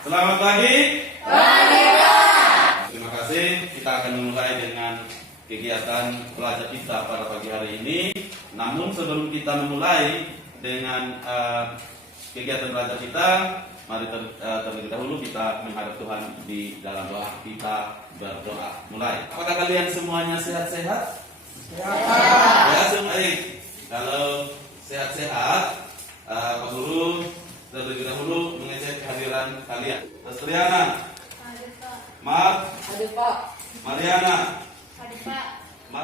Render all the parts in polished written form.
Selamat pagi. Merdeka. Terima kasih. Kita akan memulai dengan kegiatan pelajar kita pada pagi hari ini. Namun sebelum kita memulai dengan kegiatan pelajar kita, mari terlebih dahulu kita menghadap Tuhan di dalam doa. Kita berdoa. Mulai. Apakah kalian semuanya sehat-sehat? Sehat. Ya, semua baik. Kalau sehat-sehat, Pak Guru terlebih dahulu mengecek kehadiran kalian. Triana, Hadir Pak. Mat, Hadir Pak. Mariana. Hadir Pak.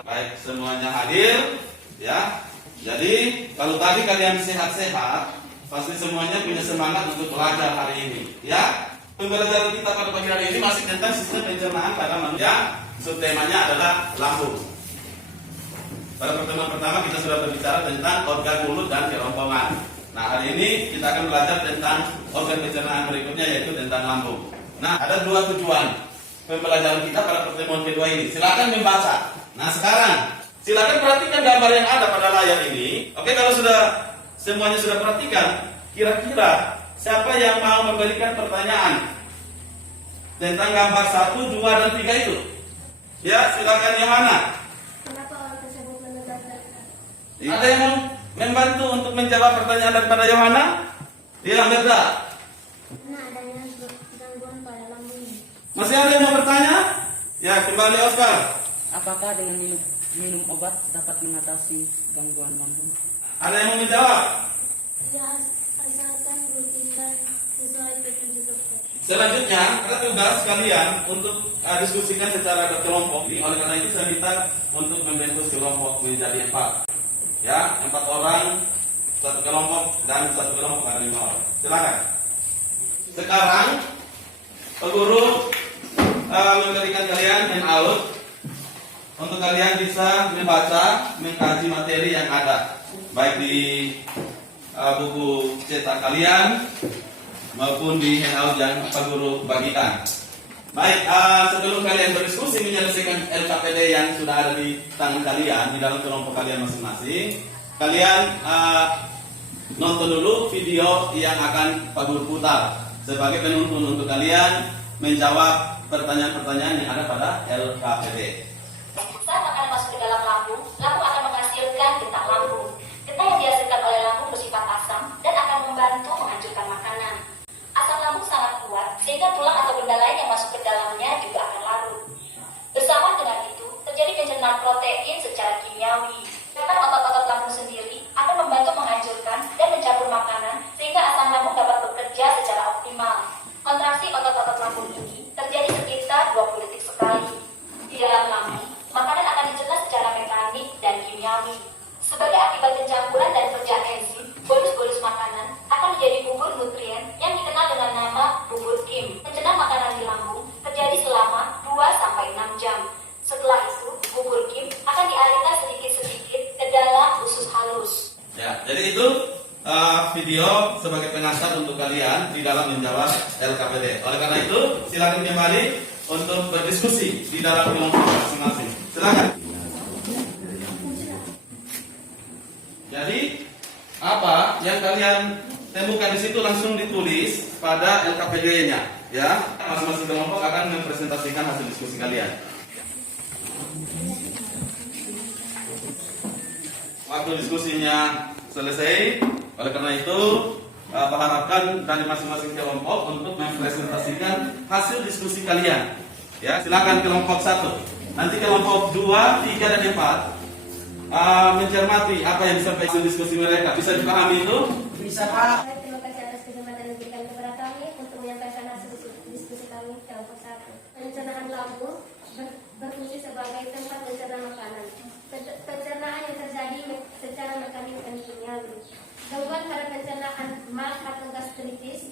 Baik, semuanya hadir, ya. Jadi kalau tadi kalian sehat-sehat, pasti semuanya punya semangat untuk belajar hari ini, ya. Pembelajaran kita pada pagi hari ini masih tentang sistem pencernaan pada manusia. Subtemanya adalah lambung. Pada pertemuan pertama kita sudah berbicara tentang organ mulut dan kerongkongan. Nah, hari ini kita akan belajar tentang organ pencernaan berikutnya, yaitu tentang lambung. Nah, ada dua tujuan pembelajaran kita pada pertemuan kedua ini. Silakan membaca. Nah, sekarang silakan perhatikan gambar yang ada pada layar ini. Oke, kalau semuanya sudah perhatikan, kira-kira siapa yang mau memberikan pertanyaan tentang gambar 1, 2, dan 3 itu? Ya, silakan Yohana. Kenapa orang tersebut menegakkan? Ada yang mau membantu untuk menjawab pertanyaan daripada Yohana? Iya, Merda. Karena adanya gangguan pada lambung. Masih ada yang mau bertanya? Ya, kembali Oscar. Apakah dengan minum obat dapat mengatasi gangguan lambung? Ada yang mau menjawab? Ya, asalkan rutin dan sesuai petunjuk dokter. Selanjutnya, ada tugas kalian untuk diskusikan secara berkelompok. Oleh karena itu saya minta untuk membentuk kelompok menjadi 4. Ya, 4 orang, 1 kelompok, dan 1 kelompok ada 5 orang. Silakan. Sekarang, Pak Guru memberikan kalian handout untuk kalian bisa membaca, mengkaji materi yang ada, baik di buku cetak kalian maupun di handout yang Pak Guru bagikan. Baik, sebelum kalian berdiskusi menyelesaikan LKPD yang sudah ada di tangan kalian, di dalam kelompok kalian masing-masing, kalian nonton dulu video yang akan Pak Guru putar sebagai penuntun untuk kalian menjawab pertanyaan-pertanyaan yang ada pada LKPD. Saat makanan masuk ke dalam lambung, lambung akan menghasilkan getah lambung. Getah yang dihasilkan oleh lambung bersifat asam dan akan membantu menghancurkan makanan. Asam lambung sangat kuat sehingga tulang atau benda lain yang masuk ke dalamnya juga akan larut. Bersama dengan itu, terjadi pencernaan protein secara kimiawi. Bahkan otot-otot lambung sendiri akan membantu menghancurkan dan mencampur makanan sehingga asam lambung dapat bekerja secara optimal. Kontraksi otot-otot lambung ini terjadi sekitar 20 detik sekali. Di dalam lambung, makanan akan dicerna secara mekanik dan kimiawi. Sebagai akibat pencampuran dan kerja enzim, bolus-bolus makanan akan menjadi bubur nutrien yang dikenal dengan nama bubur Kim. Pencernaan makanan di lambung terjadi selama 2-6 jam. Setelah itu, bubur Kim akan dialirkan sedikit-sedikit ke dalam usus halus. Ya, jadi itu video sebagai pengantar untuk kalian di dalam menjawab LKPD. Oleh karena itu, silakan kembali untuk berdiskusi di dalam kelompok masing-masing. Silakan. Jadi apa yang kalian temukan di situ langsung ditulis pada LKPD-nya, ya. Masing-masing kelompok akan mempresentasikan hasil diskusi kalian. Waktu diskusinya selesai, oleh karena itu Pak harapkan dari masing-masing kelompok untuk mempresentasikan hasil diskusi kalian. Ya, silakan kelompok 1. Nanti kelompok 2, 3, dan 4 mencermati apa yang disampaikan diskusi mereka. Bisa dipahami itu? Bisa, Pak. Terima kasih atas kesempatan yang diberikan kepada kami untuk menyampaikan hasil diskusi kami kelompok 1. Pencernaan lambung berfungsi sebagai tempat mencerna makanan. Pencernaan yang terjadi secara mekanik dan kimiawi. Gangguan pada pencernaan MAG atau gastritis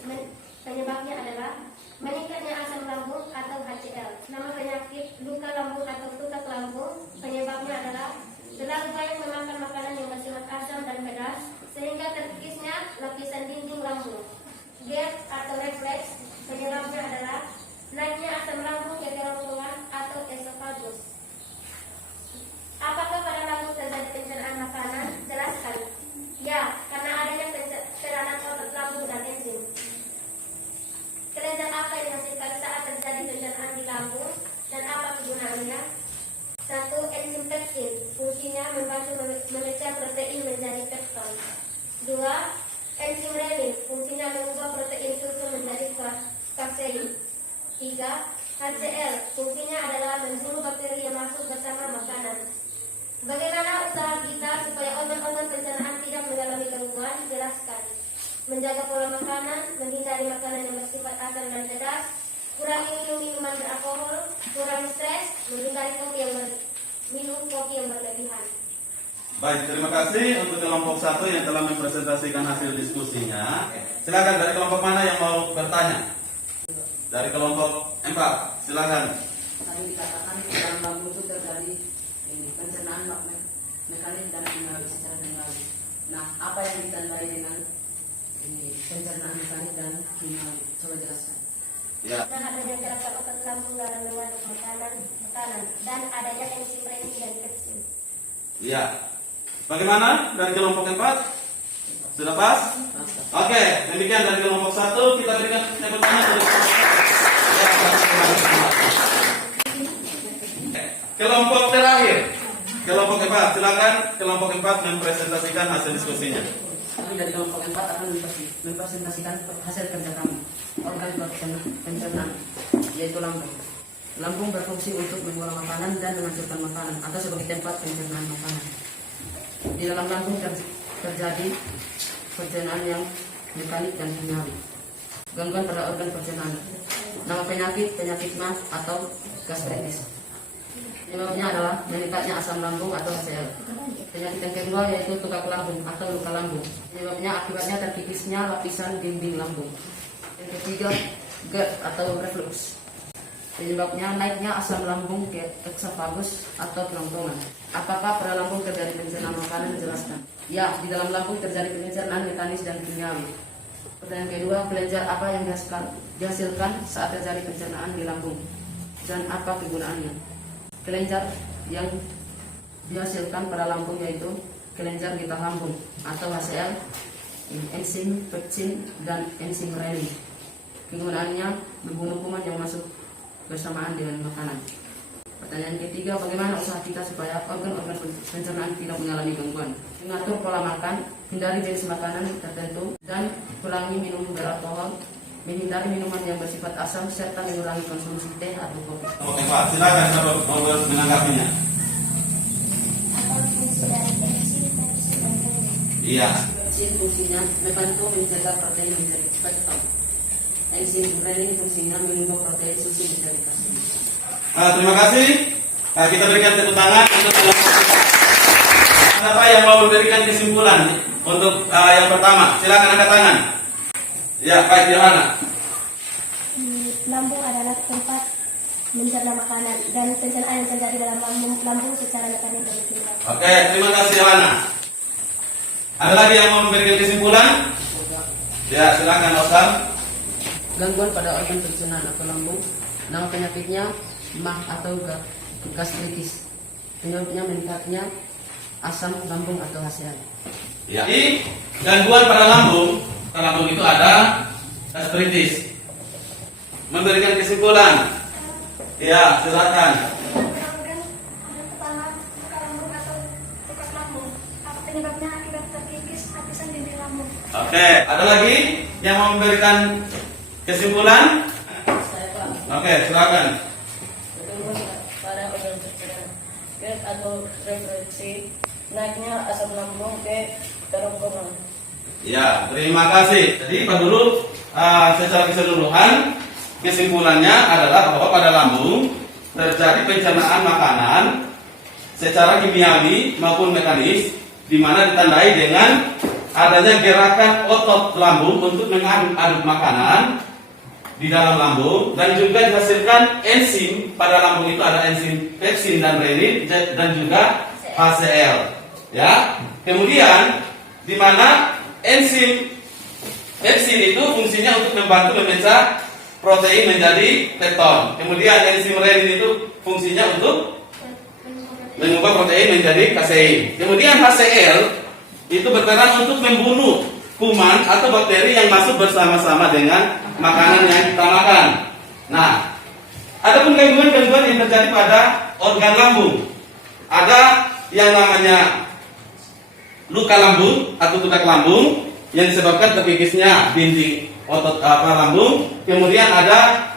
penyebabnya adalah meningkatnya asam lambung atau HCl. Nama penyakit luka lambung atau tukak lambung penyebabnya adalah terlalu banyak memakan makanan yang bersifat asam dan pedas sehingga terkikisnya lapisan dinding lambung. GERD atau refleks penyebabnya adalah naiknya asam lambung ke kerongkongan atau esofagus. Apakah pada lambung terjadi pencernaan makanan? Jelaskan. Ya, karena adanya pencernaan otot lambung dan enzim. 2. Enzim renin, fungsinya mengubah protein susu menjadi kasein. 3. HCl, fungsinya adalah membunuh bakteri yang masuk bersama makanan. Bagaimana usaha kita supaya organ-organ pencernaan tidak mengalami gangguan? Jelaskan. Menjaga pola makanan, menghindari makanan yang bersifat asam dan pedas, kurangi minum minuman beralkohol, kurangi stres, menghindari minum kopi yang berlebihan. Baik, terima kasih untuk kelompok 1 yang telah mempresentasikan hasil diskusinya. Silakan dari kelompok mana yang mau bertanya? Dari kelompok 4, silakan. Tadi dikatakan di dalam lambung itu terjadi pencernaan mekanik dan kimia secara general. Nah, apa yang ditandai dengan ini pencernaan mekanik dan kimia? Coba jelaskan. Ya. Dan adanya gerakan otot lambung dalam mengandung makanan dan adanya enzim renin dan pepsin. Iya. Bagaimana dari kelompok 4? Sudah pas? Oke, demikian dari kelompok 1 kita berikan yang bertanya dari kelompok terakhir. Kelompok 4, silakan kelompok 4 mempresentasikan hasil diskusinya. Kami dari kelompok 4 akan mempresentasikan hasil kerja kami. Organ pencernaan, yaitu lambung. Lambung berfungsi untuk mengolah makanan dan menghancurkan makanan atau sebagai tempat pencernaan makanan. Di dalam lambung terjadi pencernaan yang mekanik dan kimiawi. Gangguan pada organ pencernaan. Nama penyakit mah atau gastritis. Penyebabnya adalah meningkatnya asam lambung atau HCl. Penyakit yang kedua yaitu tukak lambung atau luka lambung. Penyebabnya akibatnya terkipisnya lapisan dinding lambung. Yang ketiga, GERD atau reflux. Penyebabnya naiknya asam lambung ke eksofagus atau kelongtongan. Apakah pada lambung terjadi pencernaan makanan? Jelaskan. Ya, di dalam lambung terjadi pencernaan mekanis dan kimiawi. Pertanyaan kedua, kelenjar apa yang dihasilkan saat terjadi pencernaan di lambung dan apa kegunaannya? Kelenjar yang dihasilkan pada lambung yaitu kelenjar getah lambung atau HCl, enzim pepsin dan enzim renin. Kegunaannya membunuh kuman yang masuk bersamaan dengan makanan. Pertanyaan ketiga, bagaimana usaha kita supaya organ-organ pencernaan tidak mengalami gangguan? Mengatur pola makan, hindari jenis makanan tertentu, dan kurangi minum beralkohol, menghindari minuman yang bersifat asam, serta mengurangi konsumsi teh atau kopi. Oke Pak, silakan mau menanggapinya. Apa fungsi dari enzim pepsin dan renin? Iya. Pepsin fungsinya membantu menjaga protein menjadi peptide. Enzim renin fungsinya mengubah protein susu menjadi kasein. Terima kasih. Kita berikan tepuk tangan untuk siapa yang mau memberikan kesimpulan untuk yang pertama. Silakan angkat tangan. Ya, baik, Johanna. Lambung adalah tempat mencerna makanan dan pencernaan yang terjadi dalam lambung secara mekanik dan kimia. Oke, terima kasih Johanna. Ada lagi yang mau memberikan kesimpulan? Ya, silakan Osam. Gangguan pada organ pencernaan atau lambung. Nama penyakitnya mah atau gastritis. Penyebabnya meningkatnya asam lambung atau HCl. Ya. Jadi gangguan pada lambung itu ada gastritis. Memberikan kesimpulan. Ya, silakan. Organ pertama luka lambung atau tukak lambung. Apa penyebabnya? Akibat terkikis lapisan dinding lambung. Oke, ada lagi yang mau memberikan kesimpulan? Saya Pak. Oke, silakan. Pada organ pencernaan GERD atau refleksi, naiknya asam lambung ke kerongkongan. Ya, terima kasih. Jadi Pak Guru, secara keseluruhan kesimpulannya adalah bahwa pada lambung terjadi pencernaan makanan secara kimiawi maupun mekanis, di mana ditandai dengan adanya gerakan otot lambung untuk mengaduk makanan di dalam lambung, dan juga dihasilkan enzim. Pada lambung itu ada enzim pepsin dan renin dan juga HCl. Ya, kemudian di mana enzim pepsin itu fungsinya untuk membantu memecah protein menjadi pepton. Kemudian enzim renin itu fungsinya untuk mengubah protein menjadi kasein. Kemudian HCl itu berperan untuk membunuh kuman atau bakteri yang masuk bersama-sama dengan makanan yang kita makan. Nah, ada pun gangguan-gangguan yang terjadi pada organ lambung. Ada yang namanya luka lambung atau tudak lambung yang disebabkan terkikisnya binti otot lambung. Kemudian ada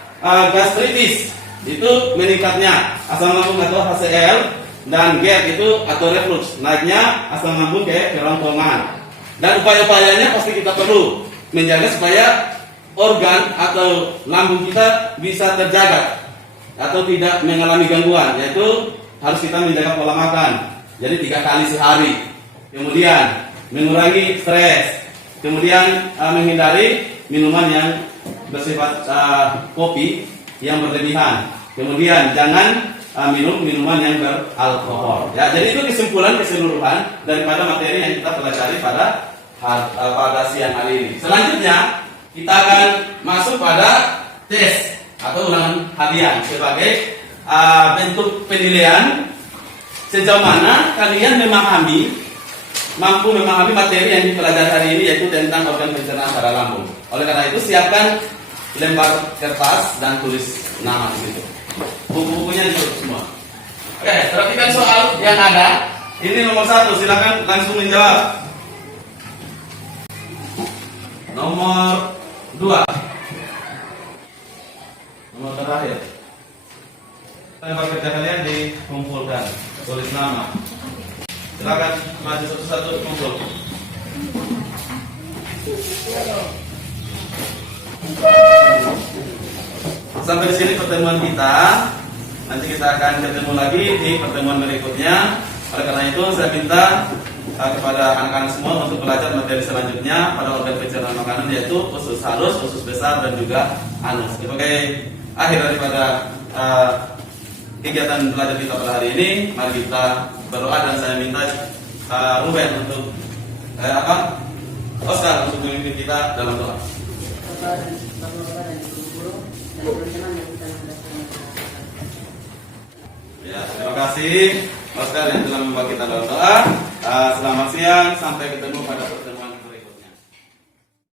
gastritis, itu meningkatnya asam lambung atau HCl, dan GERD itu atau reflux, naiknya asam lambung ke kerongkongan. Dan upaya-upayanya pasti kita perlu menjaga supaya organ atau lambung kita bisa terjaga atau tidak mengalami gangguan, yaitu harus kita menjaga pola makan, jadi 3 kali sehari. Kemudian mengurangi stres, kemudian menghindari minuman yang bersifat kopi yang berlebihan, kemudian jangan minum minuman yang beralkohol. Ya, jadi itu kesimpulan keseluruhan daripada materi yang kita pelajari pada siang hari ini. Selanjutnya kita akan masuk pada tes atau ulangan harian sebagai bentuk penilaian sejauh mana kalian mampu memahami materi yang dipelajari hari ini, yaitu tentang organ pencernaan pada lambung. Oleh karena itu siapkan lembar kertas dan tulis nama di situ. Buku-bukunya juga semua. Oke, perhatikan soal yang ada. Ini nomor 1, silakan langsung menjawab. Nomor 2. Nomor terakhir. Lembar kerja kalian dikumpulkan, tulis nama. Silakan maju satu-satu kumpul. Sampai di sini pertemuan kita. Nanti kita akan ketemu lagi di pertemuan berikutnya. Oleh karena itu saya minta kepada anak-anak semua untuk belajar materi selanjutnya pada organ pencernaan makanan, yaitu usus halus, usus besar, dan juga anus. Sebagai akhir daripada kegiatan belajar kita pada hari ini, mari kita berdoa dan saya minta Ruben untuk Oscar untuk memimpin kita dalam doa. Ya, terima kasih Oscar yang telah membawa kita dalam doa. Selamat siang, sampai ketemu pada pertemuan.